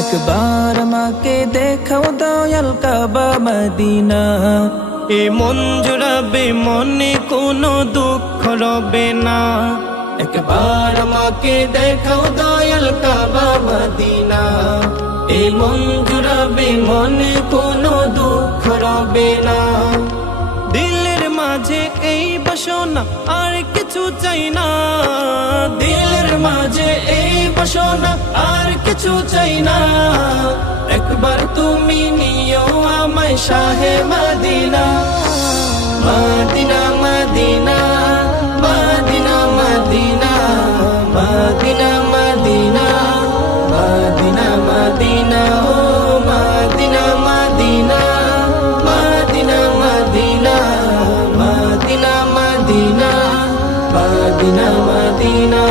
একবার আমাকে দেখাও দয়াল কাবা মদিনা, এ মন জুড়াবে মনে কোনো দুঃখ রবে না। একবার আমাকে দেখাও দয়াল কাবা মদিনা, এ মন জুড়াবে মনে কোনো দুঃখ রবে না। দিলের মাঝে এই বাসনা আর কিছু চাই না, দিলের মাঝে এই বাসনা আর কিছু চাই না। একবার তুমি নিও আমায় শাহে Medina, Medina Medina Medina Medina Medina Medina Medina Medina ও Medina Medina Medina Medina Medina Medina Medina Medina.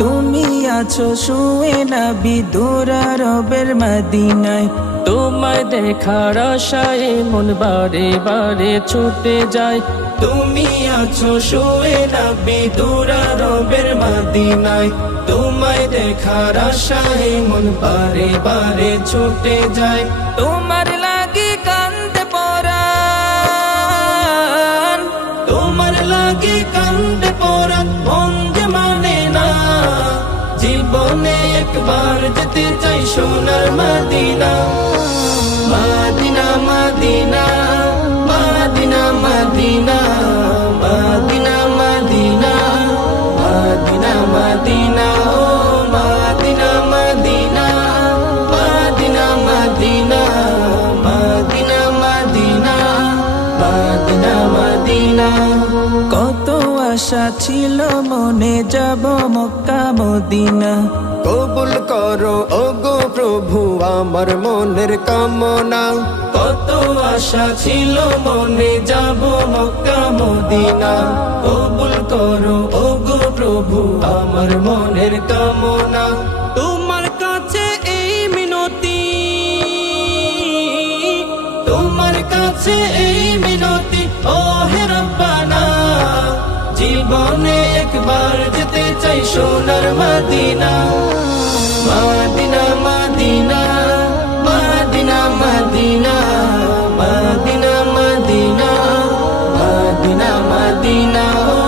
তুমি আছো শুয়ে নবী দূরা রবের মদিনায়, তোমায় দেখার আশায় মন বারে বারে ছুটে যায়। তুমি আছো শুয়ে নবী দূরা রবের মদিনায়, তোমায় দেখার আশায় মন বারে বারে ছুটে যায়। তোমার লাগি কান্দে পরাণ, তোমার লাগি কান্দে পরাণ, মন যে মানে না। জীবনে একবার যেতে চাই সোনার Medina, Medina Medina Medina Medina Medina Medina Medina Medina ও Medina Medina Medina Medina Medina Medina Medina Medina. কত আশা ছিল মনে যাব মক্কা মদিনা, কবুল করো ওগো প্রভু আমার মনের কামনা। কত আশা ছিল মনে যাব মক্কা মদিনা, কবুল করো ওগো প্রভু আমার মনের কামনা। তোমার কাছে এই মিনতি, তোমার কাছে এই মিনতি ও হে রব্বানা। জীবনে একবার যেতে চাই সোনার Medina, Medina Medina Medina Medina Medina Medina Medina Medina ও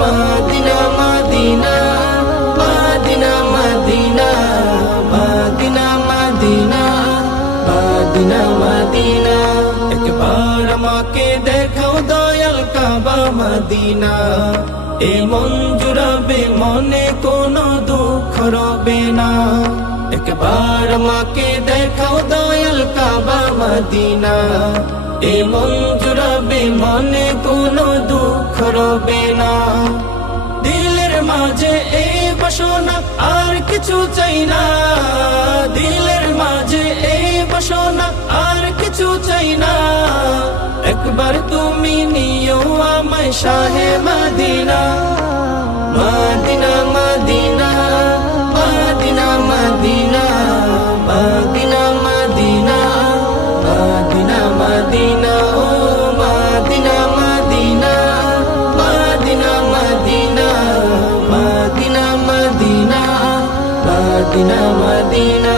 Medina Medina Medina Medina Medina Medina Medina Medina. একবার আমাকে দেখাও দয়াল কাবা মদিনা, এ মন জুড়াবে মনে কোনো দুঃখ রবে না। একবার আমাকে দেখাও দয়াল কাবা মদিনা, এ মন জুড়াবে মনে কোনো দুঃখ রবে না। দিলের মাঝে এই বাসনা আর কিছু চাই না, দিলের মাঝে এই বাসনা আর কিছু চাই না। একবার তুমি নিও আমায় শাহে Medina, Medina Medina Medina Medina Medina Medina Medina Medina ও Medina Medina Medina Medina Medina Medina Medina Medina.